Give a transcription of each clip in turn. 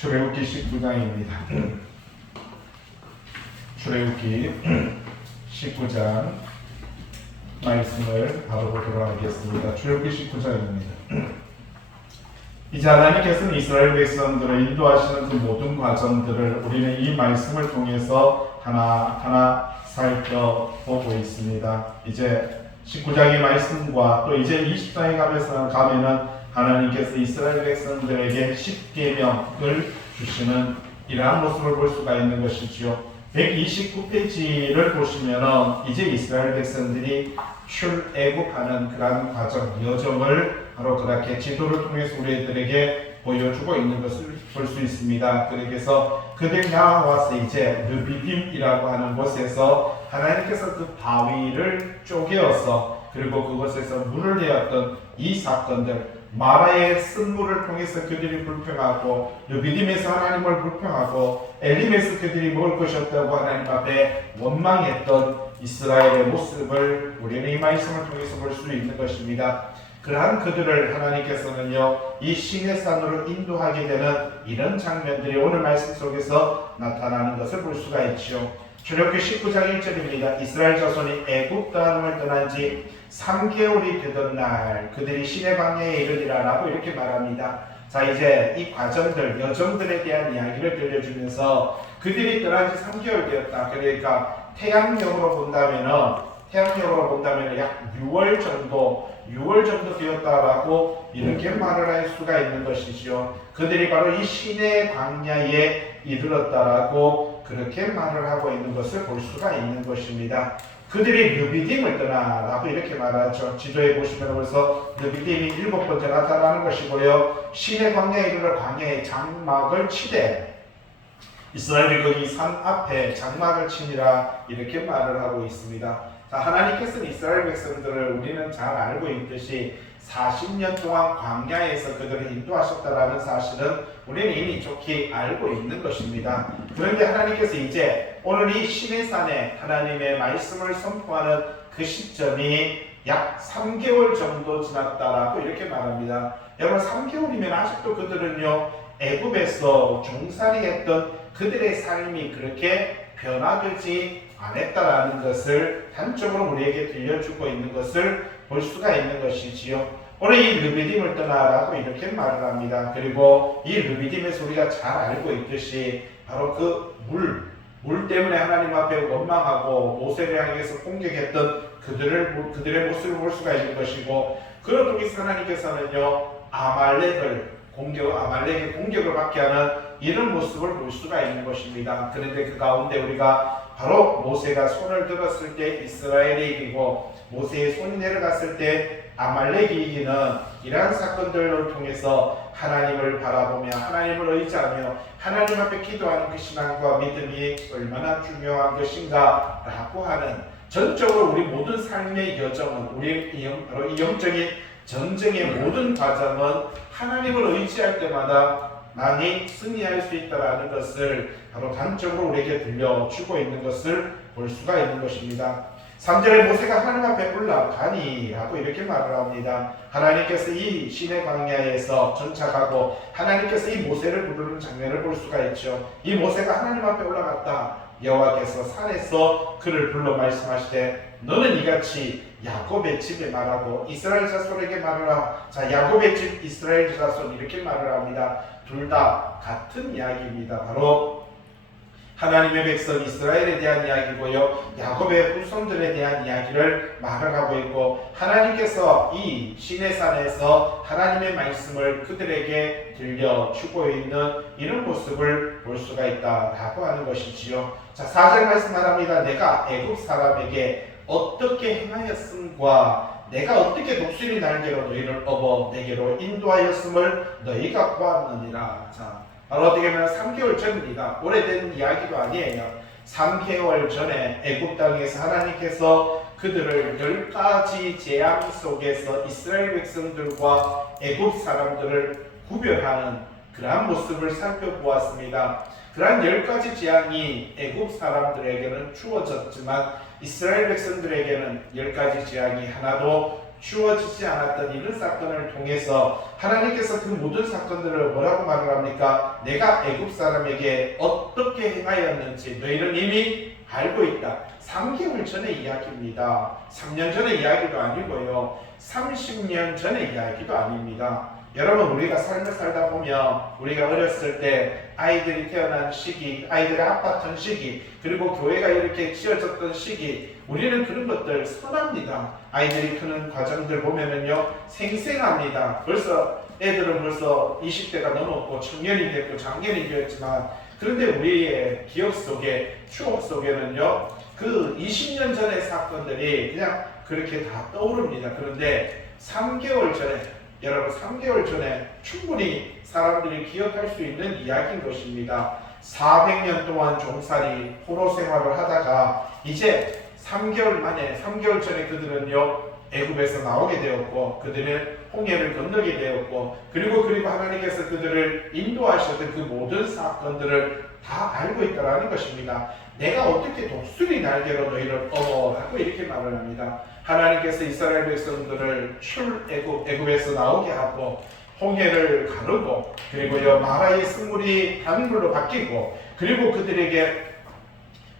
출애굽기 19장입니다. 출애굽기 19장 말씀을 바로 보도록 하겠습니다. 출애굽기 19장입니다. 이제 하나님께서는 이스라엘 백성들을 인도하시는 그 모든 과정들을 우리는 이 말씀을 통해서 하나하나 살펴보고 있습니다. 이제 19장의 말씀과 또 이제 20장에 가면은 하나님께서 이스라엘 백성들에게 10계명을 주시는 이러한 모습을 볼 수가 있는 것이지요. 129페이지를 보시면은 이제 이스라엘 백성들이 출애굽하는 그러한 과정, 여정을 바로 그렇게 지도를 통해서 우리들에게 보여주고 있는 것을 볼 수 있습니다. 그래서 그들이 나와서 이제 르비딤이라고 하는 곳에서 하나님께서 그 바위를 쪼개어서 그리고 그곳에서 물을 내었던 이 사건들, 마라의 쓴물을 통해서 그들이 불평하고 르비딤에서 하나님을 불평하고 엘림에서 그들이 먹을 것이 없다고 하나님 앞에 원망했던 이스라엘의 모습을 우리는 이 말씀을 통해서 볼 수 있는 것입니다. 그러한 그들을 하나님께서는요 이 시내산으로 인도하게 되는 이런 장면들이 오늘 말씀 속에서 나타나는 것을 볼 수가 있죠. 출애굽기 19장 1절입니다. 이스라엘 자손이 애굽 땅을 떠난 지 3개월이 되던 날 그들이 시내 광야에 이르리라 라고 이렇게 말합니다. 자, 이제 이 과정들, 여정들에 대한 이야기를 들려주면서 그들이 떠난 지 3개월 되었다. 그러니까 태양력으로 본다면 약 6월 정도 되었다라고 이렇게 말을 할 수가 있는 것이죠. 그들이 바로 이 시내 광야에 이르렀다라고 그렇게 말을 하고 있는 것을 볼 수가 있는 것입니다. 그들이 르비딤을 떠나라고 이렇게 말하죠. 지도에 보시면 벌써 르비딤이 7번째 나타나는 것이고요. 시내 광야에 이르러 광야에 장막을 치되 이스라엘이 거기 산 앞에 장막을 치니라 이렇게 말을 하고 있습니다. 자, 하나님께서는 이스라엘 백성들을 우리는 잘 알고 있듯이 40년 동안 광야에서 그들을 인도하셨다라는 사실은 우리는 이미 좋게 알고 있는 것입니다. 그런데 하나님께서 이제 오늘 이 시내산에 하나님의 말씀을 선포하는 그 시점이 약 3개월 정도 지났다라고 이렇게 말합니다. 여러분 3개월이면 아직도 그들은요 애굽에서 종살이 했던 그들의 삶이 그렇게 변화되지 않았다라는 것을 단적으로 우리에게 들려주고 있는 것을 볼 수가 있는 것이지요. 오늘 이 르비딤을 떠나라고 이렇게 말을 합니다. 그리고 이 르비딤에서 우리가 잘 알고 있듯이 바로 그 물 때문에 하나님 앞에 원망하고 모세를 향해서 공격했던 그들의 모습을 볼 수가 있는 것이고 그런 통해서 하나님께서는요 아말렉의 공격을 받게 하는 이런 모습을 볼 수가 있는 것입니다. 그런데 그 가운데 우리가 바로 모세가 손을 들었을 때 이스라엘이 이기고 모세의 손이 내려갔을 때 아말렉이 이기는 이러한 사건들을 통해서 하나님을 바라보며 하나님을 의지하며 하나님 앞에 기도하는 그 신앙과 믿음이 얼마나 중요한 것인가 라고 하는 전적으로 우리 모든 삶의 여정은 바로 이 영적인 전쟁의 모든 과정은 하나님을 의지할 때마다 많이 승리할 수 있다는 것을 바로 단적으로 우리에게 들려주고 있는 것을 볼 수가 있는 것입니다. 3절에 모세가 하나님 앞에 올라가니 라고 이렇게 말을 합니다. 하나님께서 이 시내 광야에서 전착하고 하나님께서 이 모세를 부르는 장면을 볼 수가 있죠. 이 모세가 하나님 앞에 올라갔다. 여호와께서 산에서 그를 불러 말씀하시되 너는 이같이 야곱의 집에 말하고 이스라엘 자손에게 말하라. 자, 야곱의 집 이스라엘 자손 이렇게 말을 합니다. 둘 다 같은 이야기입니다. 바로 하나님의 백성 이스라엘에 대한 이야기고요. 야곱의 후손들에 대한 이야기를 말을 하고 있고 하나님께서 이 시내산에서 하나님의 말씀을 그들에게 들려주고 있는 이런 모습을 볼 수가 있다라고 하는 것이지요. 자, 4절 말씀 말합니다. 내가 애굽 사람에게 어떻게 행하였음과 내가 어떻게 독수리 날개로 너희를 업어 내게로 인도하였음을 너희가 보았느니라. 자, 바로 어떻게 보면 3개월 전입니다. 오래된 이야기도 아니에요. 3개월 전에 애굽 땅에서 하나님께서 그들을 10가지 재앙 속에서 이스라엘 백성들과 애굽 사람들을 구별하는 그러한 모습을 살펴보았습니다. 그러한 10가지 재앙이 애굽 사람들에게는 주어졌지만 이스라엘 백성들에게는 10가지 재앙이 하나도 주어지지 않았던 이런 사건을 통해서 하나님께서 그 모든 사건들을 뭐라고 말을 합니까? 내가 애굽 사람에게 어떻게 행하였는지 너희는 이미 알고 있다. 3개월 전의 이야기입니다. 3년 전의 이야기도 아니고요. 30년 전의 이야기도 아닙니다. 여러분, 우리가 삶을 살다 보면 우리가 어렸을 때 아이들이 태어난 시기, 아이들의 아팠던 시기, 그리고 교회가 이렇게 지어졌던 시기, 우리는 그런 것들 선합니다. 아이들이 크는 과정들 보면은요, 생생합니다. 애들은 벌써 20대가 넘었고 청년이 됐고 장년이 되었지만, 그런데 우리의 기억 속에, 추억 속에는요, 그 20년 전의 사건들이 그냥 그렇게 다 떠오릅니다. 그런데 3개월 전에, 여러분 3개월 전에 충분히 사람들이 기억할 수 있는 이야기인 것입니다. 400년 동안 종살이 포로 생활을 하다가 이제 3개월 전에 그들은요, 애굽에서 나오게 되었고, 그들은 홍해를 건너게 되었고, 그리고 하나님께서 그들을 인도하셨던 그 모든 사건들을 다 알고 있다라는 것입니다. 내가 어떻게 독수리 날개로 너희를 얻어라고 이렇게 말을 합니다. 하나님께서 이스라엘 백성들을 애굽에서 나오게 하고 홍해를 가르고, 그리고요 마라의 쓴물이 단물로 바뀌고, 그리고 그들에게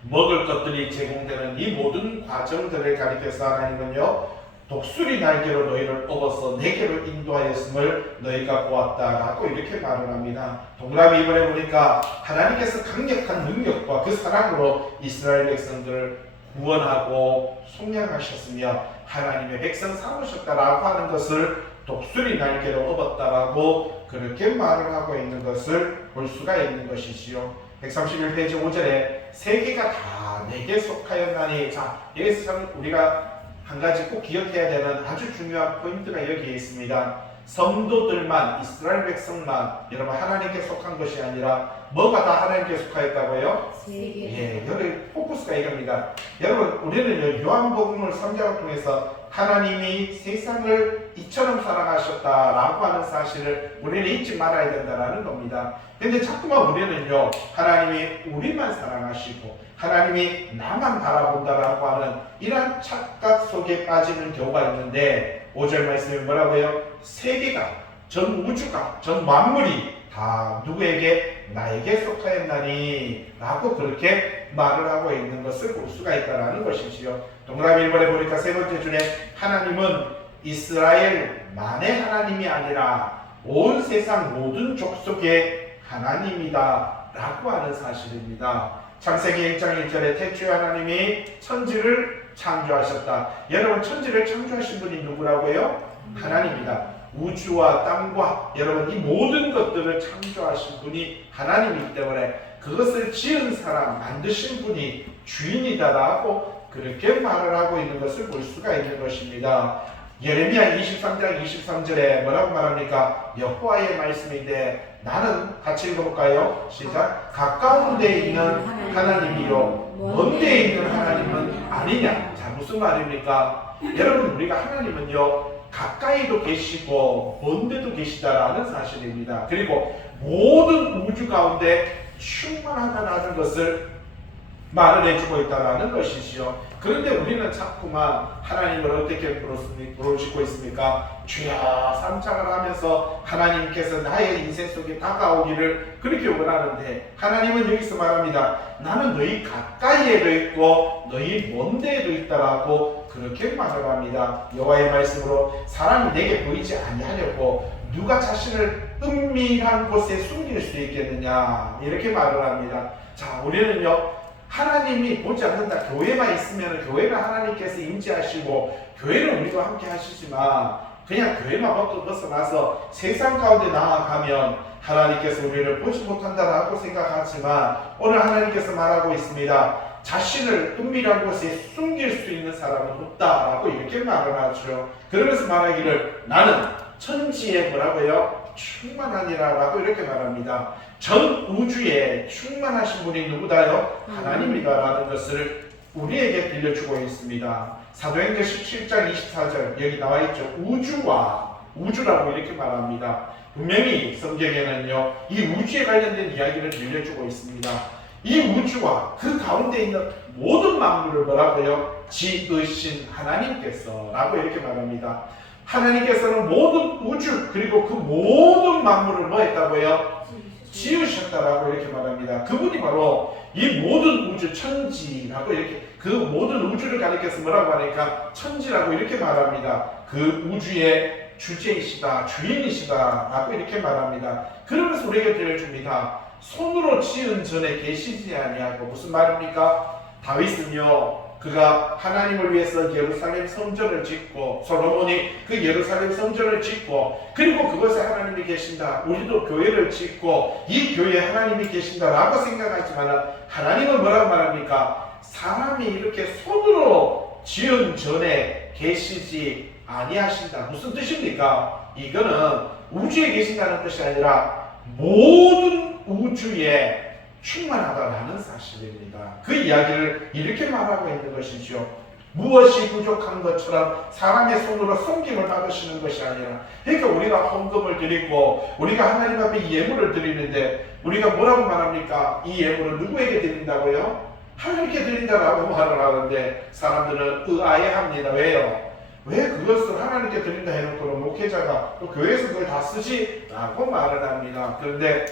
먹을 것들이 제공되는 이 모든 과정들을 가리켜서 하나님은요, 독수리 날개로 너희를 업어서 내게로 인도하였음을 너희가 보았다라고 이렇게 말을 합니다. 동그라미 이번에 보니까 하나님께서 강력한 능력과 그 사랑으로 이스라엘 백성들을 구원하고 속량하셨으며 하나님의 백성 삼으셨다라고 하는 것을 독수리 날개로 업었다라고 그렇게 말을 하고 있는 것을 볼 수가 있는 것이지요. 131페이지 5절에 세계가 다 내게 속하였나니, 자, 여기서 우리가 한 가지 꼭 기억해야 되는 아주 중요한 포인트가 여기에 있습니다. 성도들만, 이스라엘 백성만 여러분 하나님께 속한 것이 아니라 뭐가 다 하나님께 속하였다고요? 세계. 여기 포커스가 이겁니다. 여러분, 우리는 요한복음을 3장을 통해서 하나님이 세상을 이처럼 사랑하셨다라고 하는 사실을 우리는 잊지 말아야 된다는 겁니다. 근데 자꾸만 우리는요, 하나님이 우리만 사랑하시고 하나님이 나만 바라본다라고 하는 이러한 착각 속에 빠지는 경우가 있는데, 5절 말씀이 뭐라고요? 세계가, 전 우주가, 전 만물이 다 누구에게? 나에게 속하였나니 라고 그렇게 말을 하고 있는 것을 볼 수가 있다는 것이지요. 동그라미 1번에 보니까 세 번째 줄에 하나님은 이스라엘만의 하나님이 아니라 온 세상 모든 족속의 하나님이다 라고 하는 사실입니다. 창세기 1장 1절에 태초에 하나님이 천지를 창조하셨다. 여러분, 천지를 창조하신 분이 누구라고요? 하나님이다. 우주와 땅과 여러분 이 모든 것들을 창조하신 분이 하나님이기 때문에 그것을 지은 사람, 만드신 분이 주인이다라고 그렇게 말을 하고 있는 것을 볼 수가 있는 것입니다. 예레미야 23장 23절에 뭐라고 말합니까? 여호와의 말씀인데, 나는 같이 읽어볼까요? 시작. 가까운 데에 있는 하나님이요 먼 데에 있는 하나님은 아니냐. 자, 무슨 말입니까? 여러분, 우리가 하나님은요 가까이도 계시고 먼 데도 계시다라는 사실입니다. 그리고 모든 우주 가운데 충만하다는 것을 말을 해주고 있다는 것이지요. 그런데 우리는 자꾸만 하나님을 어떻게 부르시고 있습니까? 주여 삼창을 하면서 하나님께서 나의 인생 속에 다가오기를 그렇게 원하는데, 하나님은 여기서 말합니다. 나는 너희 가까이에도 있고 너희 먼 데에도 있다라고 그렇게 말을 합니다. 여호와의 말씀으로 사람이 내게 보이지 아니하려고 누가 자신을 은밀한 곳에 숨길 수 있겠느냐 이렇게 말을 합니다. 자, 우리는요 하나님이 보지 않는다. 교회만 있으면 교회는 하나님께서 임재하시고 교회는 우리와 함께 하시지만, 그냥 교회만 벗어나서 세상 가운데 나아가면 하나님께서 우리를 보지 못한다라고 생각하지만, 오늘 하나님께서 말하고 있습니다. 자신을 은밀한 곳에 숨길 수 있는 사람은 없다라고 이렇게 말을 하죠. 그러면서 말하기를 나는 천지에 뭐라고요? 충만하니라라고 이렇게 말합니다. 전 우주에 충만하신 분이 누구다요? 하나님이다라는 것을 우리에게 들려주고 있습니다. 사도행전 17장 24절 여기 나와 있죠. 우주라고 이렇게 말합니다. 분명히 성경에는요 이 우주에 관련된 이야기를 들려주고 있습니다. 이 우주와 그 가운데 있는 모든 만물을 뭐라고요? 지으신 하나님께서 라고 이렇게 말합니다. 하나님께서는 모든 우주 그리고 그 모든 만물을 뭐 했다고요? 지으셨다라고 이렇게 말합니다. 그분이 바로 이 모든 우주 천지라고 이렇게 그 모든 우주를 가리켜서 뭐라고 하니까 천지라고 이렇게 말합니다. 그 우주의 주제이시다, 주인이시다 라고 이렇게 말합니다. 그러면서 우리에게 들려줍니다. 손으로 지은 전에 계시지 아니하고 무슨 말입니까? 다윗은요 그가 하나님을 위해서 예루살렘 성전을 짓고 솔로몬이 그 예루살렘 성전을 짓고 그리고 그것에 하나님이 계신다 우리도 교회를 짓고 이 교회에 하나님이 계신다 라고 생각하지만 하나님은 뭐라고 말합니까? 사람이 이렇게 손으로 지은 전에 계시지 아니하신다. 무슨 뜻입니까? 이거는 우주에 계신다는 뜻이 아니라 모든 우주에 충만하다라는 사실입니다. 그 이야기를 이렇게 말하고 있는 것이죠. 무엇이 부족한 것처럼 사람의 손으로 섬김을 받으시는 것이 아니라 그러니까 우리가 헌금을 드리고 우리가 하나님 앞에 예물을 드리는데 우리가 뭐라고 말합니까? 이 예물을 누구에게 드린다고요? 하나님께 드린다라고 말을 하는데 사람들은 의아해합니다. 왜요? 왜 그것을 하나님께 드린다 해놓고는 목회자가 또 교회에서 그걸 다 쓰지? 라고 말을 합니다. 그런데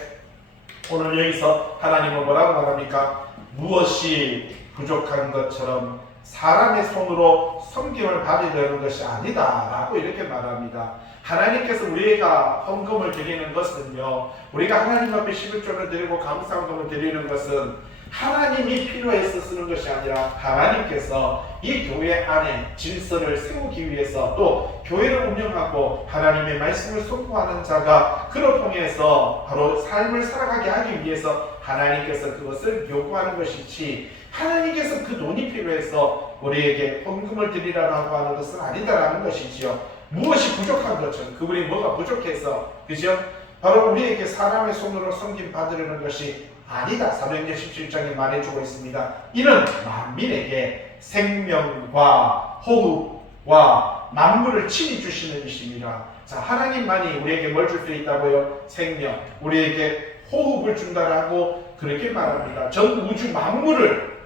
오늘 여기서 하나님은 뭐라고 말합니까? 무엇이 부족한 것처럼 사람의 손으로 섬김을 받으려는 것이 아니다 라고 이렇게 말합니다. 하나님께서 우리가 헌금을 드리는 것은요 우리가 하나님 앞에 11조를 드리고 감사헌금을 드리는 것은 하나님이 필요해서 쓰는 것이 아니라 하나님께서 이 교회 안에 질서를 세우기 위해서 또 교회를 운영하고 하나님의 말씀을 선포하는 자가 그로 통해서 바로 삶을 살아가게 하기 위해서 하나님께서 그것을 요구하는 것이지 하나님께서 그 돈이 필요해서 우리에게 헌금을 드리라고 하는 것은 아니다라는 것이지요. 무엇이 부족한 것처럼 그분이 뭐가 부족해서 그죠? 바로 우리에게 사람의 손으로 섬김 받으려는 것이 아니다. 사도행전 17장에 말해주고 있습니다. 이는 만민에게 생명과 호흡과 만물을 친히 주시는 이심이라. 자, 하나님만이 우리에게 뭘 줄 수 있다고요? 생명, 우리에게 호흡을 준다라고 그렇게 말합니다. 전 우주 만물을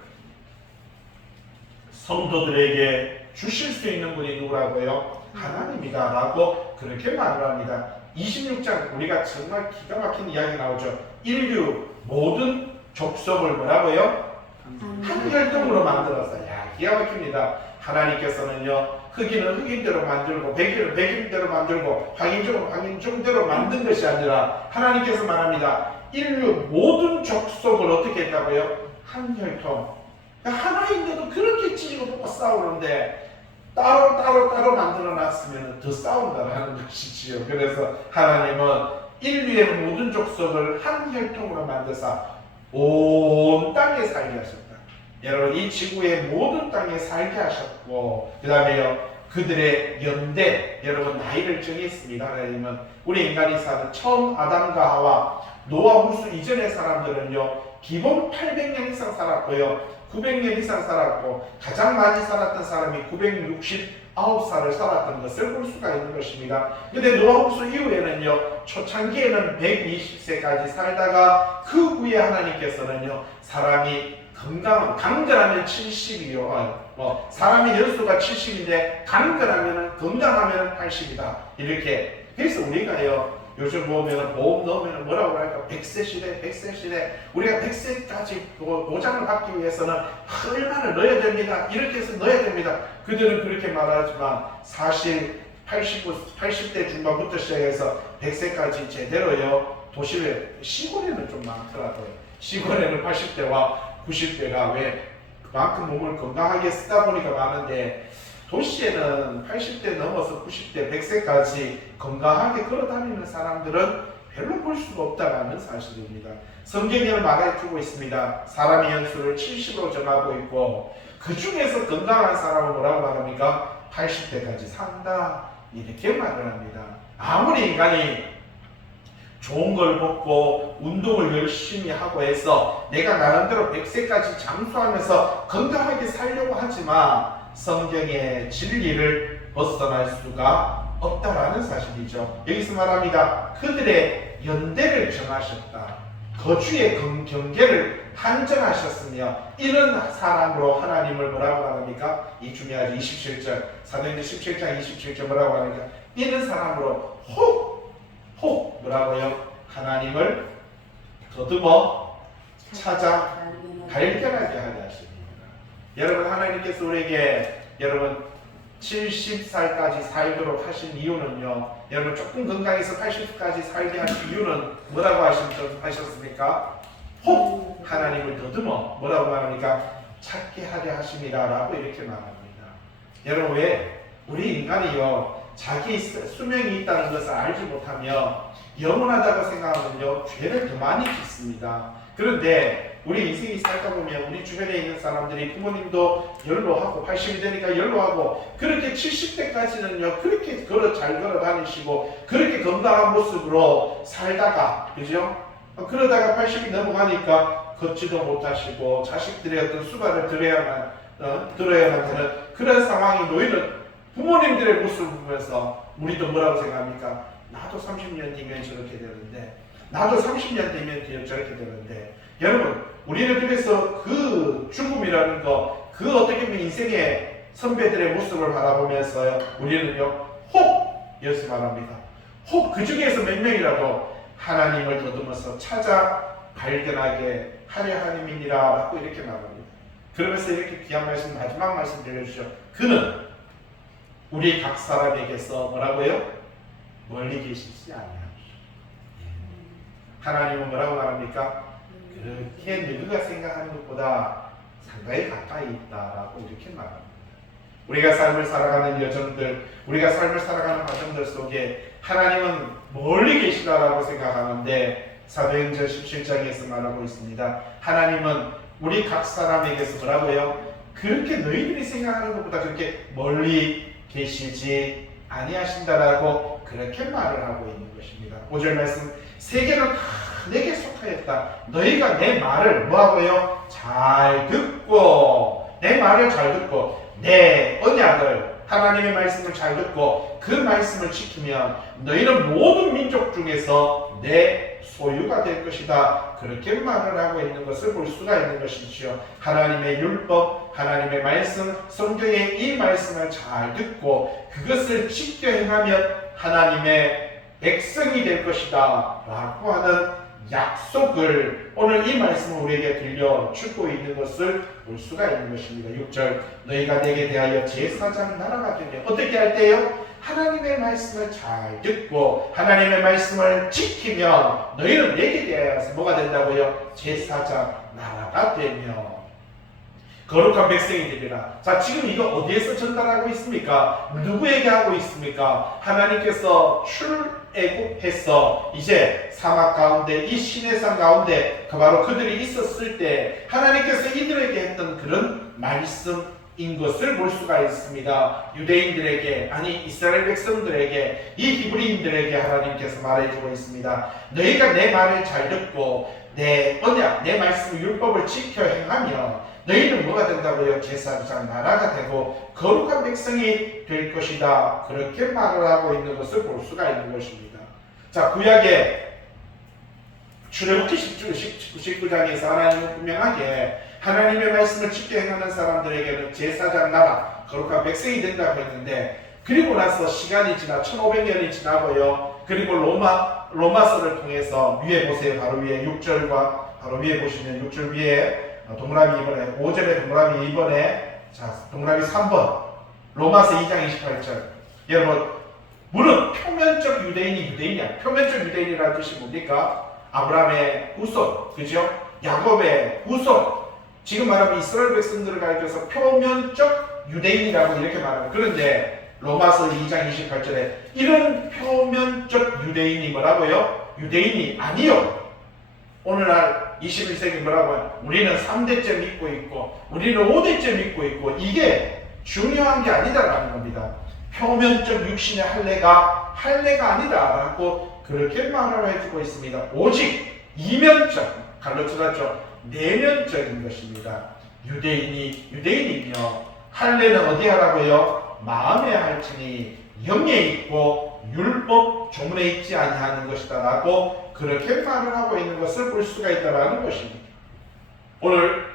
성도들에게 주실 수 있는 분이 누구라고요? 하나님이다 라고 그렇게 말을 합니다. 26장 우리가 정말 기가 막힌 이야기 나오죠. 인류 모든 족속을 뭐라고요? 한 혈통으로 만들어서 기가 막힙니다. 하나님께서는요 흑인은 흑인대로 만들고 백인은 백인대로 만들고 황인종은 황인종대로 만든 것이 아니라 하나님께서 말합니다. 인류 모든 족속을 어떻게 했다고요? 한 혈통. 그러니까 하나인데도 그렇게 찌고 보고 싸우는데 따로 만들어 놨으면 더 싸운다라는 것이지요. 그래서 하나님은 인류의 모든 족속을 한 혈통으로 만드사 온 땅에 살게 하셨다. 여러분 이 지구의 모든 땅에 살게 하셨고 그 다음에요 그들의 연대 여러분 나이를 정했습니다. 하나님은 우리 인간이 사는 처음 아담과 하와 노아 후수 이전의 사람들은요 기본 800년 이상 살았고요 900년 이상 살았고 가장 많이 살았던 사람이 969살을 살았던 것을 볼 수가 있는 것입니다. 근데 노아 후수 이후에는요 초창기에는 120세까지 살다가 그 후에 하나님께서는요 사람이 강건하면 70이요. 사람의 연수가 70인데 건강하면 80이다. 이렇게. 그래서 우리가요 요즘 보면 보험 넣으면 뭐라고 할까? 100세 시대. 우리가 100세까지 보장을 받기 위해서는 얼마나 넣어야 됩니다. 이렇게 해서 넣어야 됩니다. 그들은 그렇게 말하지만 사실 80대 중반부터 시작해서 100세까지 제대로요. 시골에는 좀 많더라고요. 시골에는 80대와 90대가 왜 그만큼 몸을 건강하게 쓰다 보니까 많은데 도시에는 80대 넘어서 90대, 100세까지 건강하게 걸어다니는 사람들은 별로 볼 수가 없다는 사실입니다. 성경에는 말해주고 있습니다. 사람의 연수를 70으로 정하고 있고 그 중에서 건강한 사람은 뭐라고 말합니까? 80대까지 산다 이렇게 말을 합니다. 아무리 인간이 좋은 걸 먹고 운동을 열심히 하고 해서 내가 나름대로 100세까지 장수하면서 건강하게 살려고 하지만 성경의 진리를 벗어날 수가 없다라는 사실이죠. 여기서 말합니다. 그들의 연대를 정하셨다. 거주의 경계를 한정하셨으며 이런 사람으로 하나님을 뭐라고 말합니까? 이 중요하죠. 27절 사도행전 17장 27절 뭐라고 하니까 이런 사람으로 혹 뭐라고요? 하나님을 더듬어 찾아 발견하게 하려 하십니다. 여러분 하나님께서 우리에게 여러분 70살까지 살도록 하신 이유는요. 여러분 조금 건강해서 80까지 살게 하신 이유는 뭐라고 하셨습니까? 혹 하나님을 더듬어 뭐라고 말합니까? 찾게 하려 하십니다 라고 이렇게 말합니다. 여러분 왜 우리 인간이요 자기 수명이 있다는 것을 알지 못하며 영원하다고 생각하면요 죄를 더 많이 짓습니다. 그런데 우리 인생이 살다 보면 우리 주변에 있는 사람들이 부모님도 연로하고 80이 되니까 연로하고 그렇게 70대까지는요 그렇게 잘 걸어 다니시고 그렇게 건강한 모습으로 살다가 그죠? 그러다가 80이 넘어가니까 걷지도 못하시고 자식들의 어떤 수발을 들어야만 하는 그런 상황이 놓이는 부모님들의 모습을 보면서 우리도 뭐라고 생각합니까? 나도 30년 뒤면 저렇게 되는데 나도 30년 뒤면 저렇게 되는데 여러분 우리는 그래서 그 죽음이라는 거 그 어떻게 보면 인생의 선배들의 모습을 바라보면서 우리는요 혹 여기서 말합니다. 혹 그 중에서 몇 명이라도 하나님을 더듬어서 찾아 발견하게 하려 함이니라 라고 이렇게 말합니다. 그러면서 이렇게 귀한 말씀 마지막 말씀 들려주죠. 그는 우리 각 사람에게서 뭐라고요? 멀리 계시지 아니하시오. 하나님은 뭐라고 말합니까? 그렇게 너희가 생각하는 것보다 상당히 가까이 있다라고 이렇게 말합니다. 우리가 삶을 살아가는 여정들, 우리가 삶을 살아가는 과정들 속에 하나님은 멀리 계시다라고 생각하는데 사도행전 17장에서 말하고 있습니다. 하나님은 우리 각 사람에게서 뭐라고요? 그렇게 너희들이 생각하는 것보다 그렇게 멀리 계시지 아니하신다라고 그렇게 말을 하고 있는 것입니다. 5절 말씀 세계는 다 내게 속하였다. 너희가 내 말을 뭐하고요? 잘 듣고 내 말을 잘 듣고 내 언약을 하나님의 말씀을 잘 듣고 그 말씀을 지키면 너희는 모든 민족 중에서 내 소유가 될 것이다. 그렇게 말을 하고 있는 것을 볼 수가 있는 것이지요. 하나님의 율법, 하나님의 말씀, 성경의 이 말씀을 잘 듣고 그것을 지켜 행하면 하나님의 백성이 될 것이다 라고 하는 약속을 오늘 이 말씀을 우리에게 들려주고 있는 것을 볼 수가 있는 것입니다. 6절 너희가 내게 대하여 제사장 나라가 되며 어떻게 할 때요? 하나님의 말씀을 잘 듣고 하나님의 말씀을 지키며 너희는 내게 대하여서 뭐가 된다고요? 제사장 나라가 되며 거룩한 백성이 되리라. 자, 지금 이거 어디에서 전달하고 있습니까? 누구에게 하고 있습니까? 하나님께서 출애굽해서 이제 사막 가운데 이 시내산 가운데 바로 그들이 있었을 때 하나님께서 이들에게 했던 그런 말씀인 것을 볼 수가 있습니다. 유대인들에게 아니 이스라엘 백성들에게 이 히브리인들에게 하나님께서 말해주고 있습니다. 너희가 내 말을 잘 듣고 내 언약, 내 말씀 율법을 지켜 행하며 너희는 뭐가 된다고요? 제사장 나라가 되고 거룩한 백성이 될 것이다. 그렇게 말을 하고 있는 것을 볼 수가 있는 것입니다. 자, 구약의 출애굽기 19장에서 하나님은 분명하게 하나님의 말씀을 지켜 행하는 사람들에게는 제사장 나라, 거룩한 백성이 된다고 했는데 그리고 나서 시간이 지나 1500년이 지나고요. 그리고 로마서를 통해서 위에 보세요. 바로 위에 6절과 바로 위에 보시면 6절 위에 동그라미 2번에 5절에 동그라미 2번에 자 동그라미 3번 로마서 2장 28절 여러분 물론 표면적 유대인이야. 표면적 유대인이라는 뜻이 뭡니까? 아브라함의 후손 그죠? 야곱의 후손 지금 말하면 이스라엘 백성들을 가리켜서 표면적 유대인이라고 이렇게 말합니다. 그런데 로마서 2장 28절에 이런 표면적 유대인이 뭐라고요? 유대인이 아니요. 오늘날 21세기 뭐라고 해요? 우리는 3대째 믿고 있고 우리는 5대째 믿고 있고 이게 중요한 게 아니다라는 겁니다. 표면적 육신의 할례가 아니다라고 그렇게 말을 해주고 있습니다. 오직 이면적, 갈라디아서 내면적인 것입니다. 유대인이며 할례는 어디 하라고요? 마음에 할지니 영에 있고 율법 조문에 있지 아니하는 것이다 라고 그렇게 말을 하고 있는 것을 볼 수가 있다는 것입니다. 오늘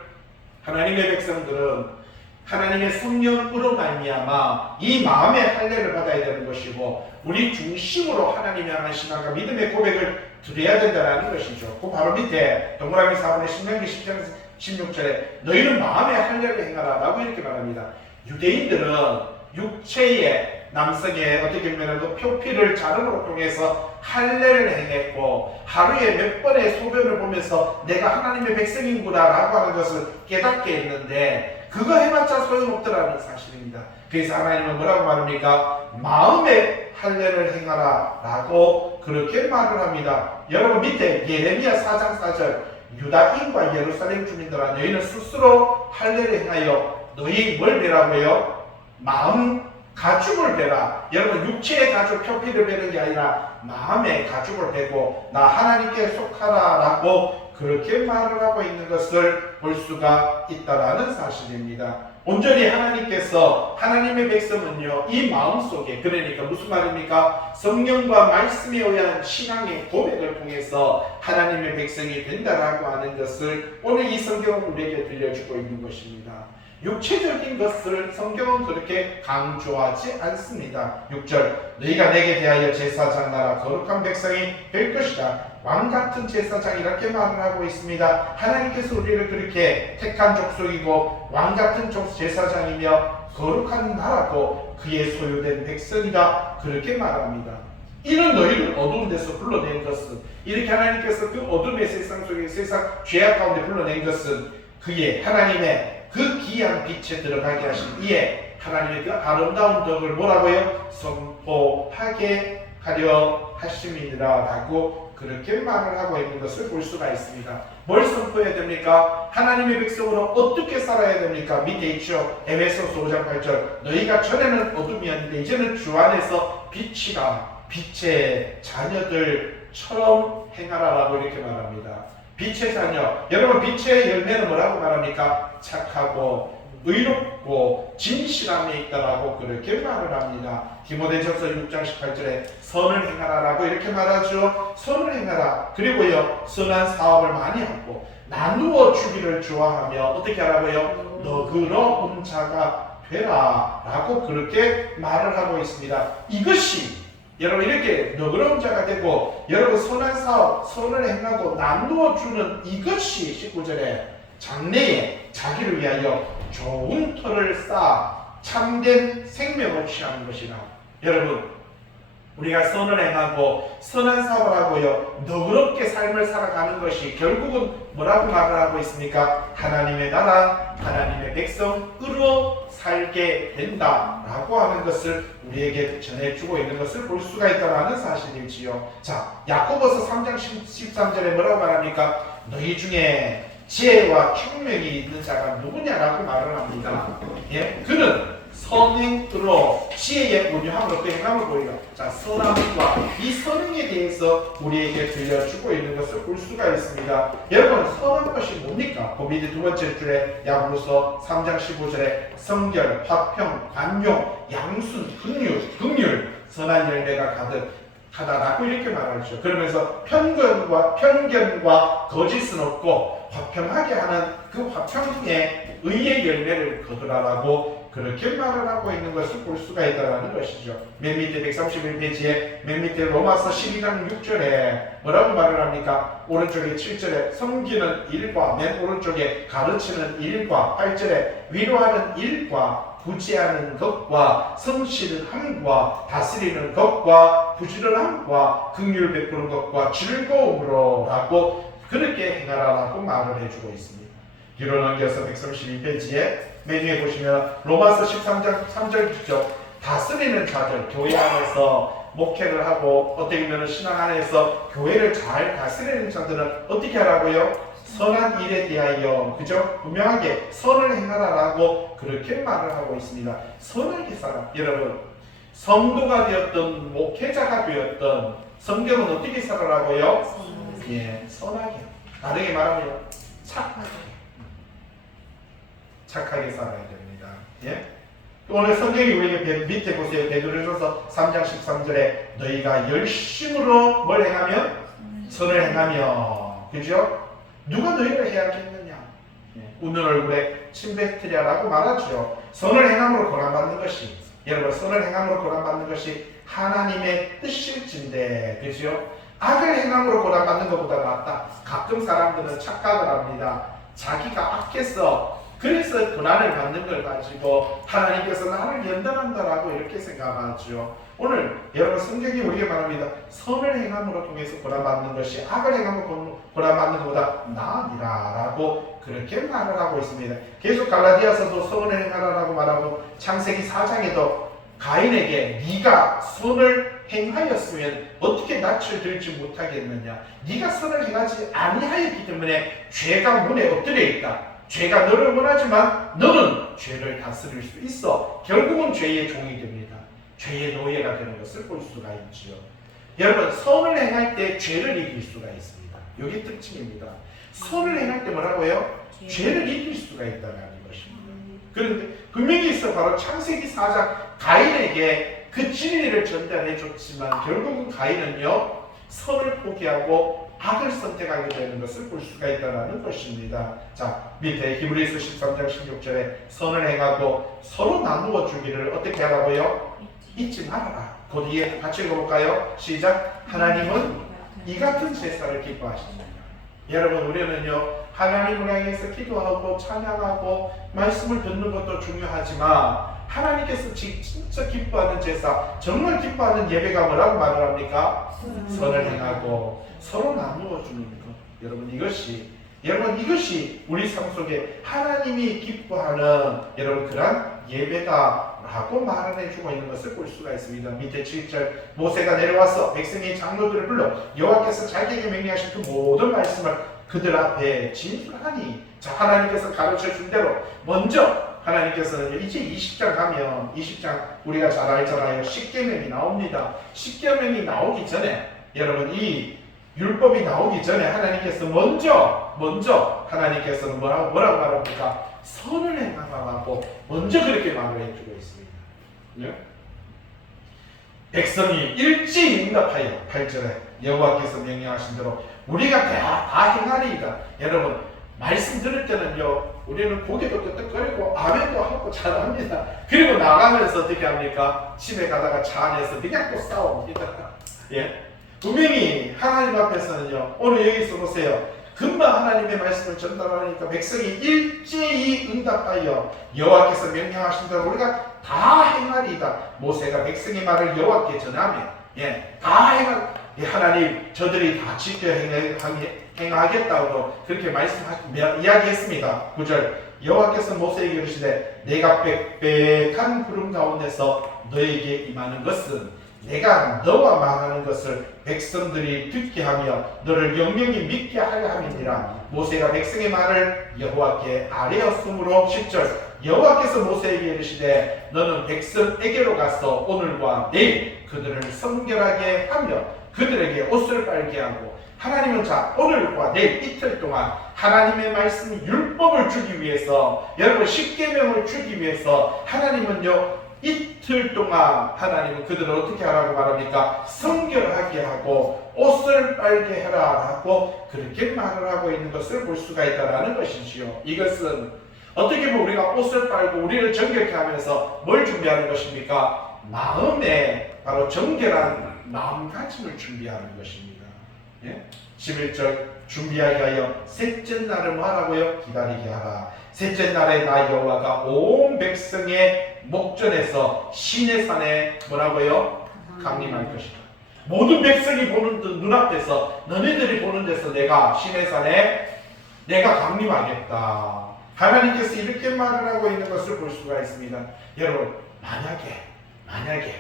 하나님의 백성들은 하나님의 성령으로 말미암아 이 마음의 할례를 받아야 되는 것이고 우리 중심으로 하나님 향한 신앙과 믿음의 고백을 드려야 된다는 것이죠. 그 바로 밑에 동그라미 4번의 신명기 10장 16절에 너희는 마음의 할례를 행하라 라고 이렇게 말합니다. 유대인들은 육체의 남성의 어떻게 보면 그 표피를 자름으로 통해서 할례를 행했고 하루에 몇 번의 소변을 보면서 내가 하나님의 백성인구나 라고 하는 것을 깨닫게 했는데 그거 해봤자 소용없더라는 사실입니다. 그래서 하나님은 뭐라고 말합니까? 마음의 할례를 행하라 라고 그렇게 말을 합니다. 여러분 밑에 예레미야 4장 4절 유다인과 예루살렘 주민들아 너희는 스스로 할례를 행하여 너희 뭘 베라고요? 마음 가죽을 베라. 여러분 육체의 가죽 표피를 베는 게 아니라 마음의 가죽을 베고 나 하나님께 속하라 라고 그렇게 말을 하고 있는 것을 볼 수가 있다라는 사실입니다. 온전히 하나님께서 하나님의 백성은요 이 마음속에 그러니까 무슨 말입니까? 성령과 말씀에 의한 신앙의 고백을 통해서 하나님의 백성이 된다라고 하는 것을 오늘 이 성경은 우리에게 들려주고 있는 것입니다. 육체적인 것을 성경은 그렇게 강조하지 않습니다. 6절 너희가 내게 대하여 제사장 나라 거룩한 백성이 될 것이다. 왕같은 제사장 이렇게 말을 하고 있습니다. 하나님께서 우리를 그렇게 택한 족속이고 왕같은 제사장이며 거룩한 나라고 그의 소유된 백성이다 그렇게 말합니다. 이는 너희를 어두운 데서 불러낸 것은 이렇게 하나님께서 그 어둠의 세상 속에 세상 죄악 가운데 불러낸 것은 그의 하나님의 그 귀한 빛에 들어가게 하신 이에 하나님의 그 아름다운 덕을 뭐라고요? 선포하게 하려 하심이니라 라고 그렇게 말을 하고 있는 것을 볼 수가 있습니다. 뭘 선포해야 됩니까? 하나님의 백성으로 어떻게 살아야 됩니까? 밑에 있죠. 에베소서 5장 8절 너희가 전에는 어둠이었는데 이제는 주 안에서 빛이라 빛의 자녀들처럼 행하라 라고 이렇게 말합니다. 빛의 자녀. 여러분 빛의 열매는 뭐라고 말합니까? 착하고 의롭고 진실함이 있다라고 그렇게 말을 합니다. 디모데전서 6장 18절에 선을 행하라 라고 이렇게 말하죠. 선을 행하라. 그리고요 선한 사업을 많이 하고 나누어 주기를 좋아하며 어떻게 하라고요? 너그러운 자가 되라 라고 그렇게 말을 하고 있습니다. 이것이 여러분 이렇게 너그러운 자가 되고 여러분 선한 사업, 선을 행하고 나누어 주는 이것이 19절에 장래에 자기를 위하여 좋은 터를 쌓아 참된 생명을 취하는 것이라. 여러분 우리가 선을 행하고 선한 사업을 하고요 너그럽게 삶을 살아가는 것이 결국은 뭐라고 말을 하고 있습니까? 하나님의 나라, 하나님의 백성으로 살게 된다라고 하는 것을 우리에게 전해주고 있는 것을 볼 수가 있다는 사실이지요. 자, 야고보서 3장 13절에 뭐라고 말합니까? 너희 중에 지혜와 총명이 있는 자가 누구냐라고 말을 합니다. 예? 그는 선행으로 지혜의 온유함으로 그 행함을 보이라. 자, 선함과 이 선행에 대해서 우리에게 들려주고 있는 것을 볼 수가 있습니다. 여러분 선한 것이 뭡니까? 그 밑에 두 번째 줄에 야고보서 3장 15절에 성결, 화평, 관용, 양순, 긍휼, 선한 열매가 가득하다라고 이렇게 말하죠. 그러면서 편견과 거짓은 없고 화평하게 하는 그 화평의 의의 열매를 거두라라고 그렇게 말을 하고 있는 것을 볼 수가 있다는 것이죠. 맨 밑에 131페이지에 맨 밑에 로마서 12장 6절에 뭐라고 말을 합니까? 오른쪽에 7절에 섬기는 일과 맨 오른쪽에 가르치는 일과 8절에 위로하는 일과 구제하는 것과 성실은 함과 다스리는 것과 부지런함과 긍휼 베푸는 것과 즐거움으로 라고 그렇게 행하라라고 말을 해주고 있습니다. 뒤로 넘겨서 132페이지에 맨 위에 보시면 로마서 13장 3절 있죠. 다스리는 자들, 교회 안에서 목회를 하고 어떻게 보면 신앙 안에서 교회를 잘 다스리는 자들은 어떻게 하라고요? 선한 일에 대하여 그죠? 분명하게 선을 행하라라고 그렇게 말을 하고 있습니다. 선하게 살아. 여러분 성도가 되었던 목회자가 되었던 성경은 어떻게 살아라고요? 예, 선하게. 다르게 말하면 착하게 살아야 됩니다. 예? 오늘 성경이 우리에게 밑에 보세요. 베드로전서 3장 13절에 너희가 열심으로 뭘 행하면 선을 행하며, 그죠? 누가 너희를 해야겠느냐? 웃는 얼굴에 침 뱉으랴라고 말하죠. 선을 행함으로 고난받는 것이, 여러분, 선을 행함으로 고난받는 것이 하나님의 뜻일진데, 그죠? 악을 행함으로 고난받는 것보다 낫다. 가끔 사람들은 착각을 합니다. 자기가 악해서 그래서 고난을 받는 걸 가지고 하나님께서 나를 연단한다라고 이렇게 생각하죠. 오늘 여러분, 성경이 우리에게 말합니다. 선을 행함으로 통해서 고난받는 것이 악을 행함으로 고난받는 것보다 나으니라 라고 그렇게 말을 하고 있습니다. 계속 갈라디아서도 선을 행하라라고 말하고, 창세기 4장에도 가인에게 네가 선을 행하였으면 어떻게 낯을 들지 못하겠느냐, 네가 선을 행하지 아니하였기 때문에 죄가 문에 엎드려 있다. 죄가 너를 원하지만 너는 죄를 다스릴 수 있어. 결국은 죄의 종이 됩니다. 죄의 노예가 되는 것을 볼 수가 있지요. 여러분, 선을 행할 때 죄를 이길 수가 있습니다. 이게 특징입니다. 선을 행할 때 뭐라고요? 죄를 이길 수가 있다는 것입니다. 그런데 분명히 있어 바로 창세기 4장 가인에게 그 진리를 전달해 줬지만 결국은 가인은요, 선을 포기하고 악을 선택하게 되는 것을 볼 수가 있다는 것입니다. 자, 밑에 히브리서 13장 16절에 선을 행하고 서로 나누어 주기를 어떻게 하라고요? 잊지 말아라. 그 뒤에 같이 읽어볼까요? 시작. 하나님은 이 같은 제사를 기뻐하십니다. 여러분, 우리는요, 하나님을 향해서 기도하고 찬양하고 말씀을 듣는 것도 중요하지만 하나님께서 진짜 기뻐하는 제사, 정말 기뻐하는 예배가 뭐라고 말을 합니까? 선을 행하고 서로 나누어 주는 것. 여러분, 이것이 우리 삶 속에 하나님이 기뻐하는 여러분 그런 예배다라고 말을 해주고 있는 것을 볼 수가 있습니다. 밑에 7절, 모세가 내려와서 백성의 장로들을 불러 여호와께서 자기에게 명령하신 그 모든 말씀을 그들 앞에 진술하니, 자, 하나님께서 가르쳐 준 대로 먼저 하나님께서는 이제 20장 가면 20장 우리가 잘 알잖아요. 십계명이 나옵니다. 십계명이 나오기 전에, 여러분, 이 율법이 나오기 전에 하나님께서 먼저 하나님께서는 뭐라고 말합니까? 선을 행하라고 먼저 그렇게 말을 해주고 있습니다. 네? 백성이 일찍 응답하여 8절에 여호와께서 명령하신 대로 우리가 다 행하리이다. 여러분, 말씀 들을 때는요, 우리는 고개도 끄덕거리고 아멘도 하고 잘합니다. 그리고 나가면서 어떻게 합니까? 집에 가다가 차 안에서 그냥 또 싸웁니다. 예? 분명히 하나님 앞에서는요, 오늘 여기서 보세요. 금방 하나님의 말씀을 전달하니까 백성이 일제히 응답하여 여호와께서 명령하신 대로 우리가 다 행하리이다. 모세가 백성의 말을 여호와께 전하며, 다 하나님 저들이 다 지켜 행하겠다고 그렇게 이야기했습니다. 9절, 여호와께서 모세에게 이르시되 내가 빽빽한 구름 가운데서 너에게 임하는 것은 내가 너와 말하는 것을 백성들이 듣게 하며 너를 영영히 믿게 하려 함이니라. 모세가 백성의 말을 여호와께 아뢰었으므로 10절, 여호와께서 모세에게 이르시되 너는 백성에게로 가서 오늘과 내일 그들을 성결하게 하며 그들에게 옷을 빨게 하고, 하나님은 자 오늘과 내일 이틀 동안 하나님의 말씀 율법을 주기 위해서, 여러분 십계명을 주기 위해서 하나님은요 이틀 동안 하나님은 그들을 어떻게 하라고 말합니까? 성결하게 하고 옷을 빨게 해라 라고 그렇게 말을 하고 있는 것을 볼 수가 있다는 것이지요. 이것은 어떻게 보면 우리가 옷을 빨고 우리를 정결케 하면서 뭘 준비하는 것입니까? 마음에 바로 정결한 마음가짐을 준비하는 것입니다. 11절, 준비하게 하여 셋째 날을 뭐하라고요? 기다리게 하라. 셋째 날에 나 여호와가 온 백성의 목전에서 시내 산에 뭐라고요? 강림할 것이다. 모든 백성이 보는 눈앞에서, 너네들이 보는 데서 내가 시내 산에 내가 강림하겠다. 하나님께서 이렇게 말을 하고 있는 것을 볼 수가 있습니다. 여러분, 만약에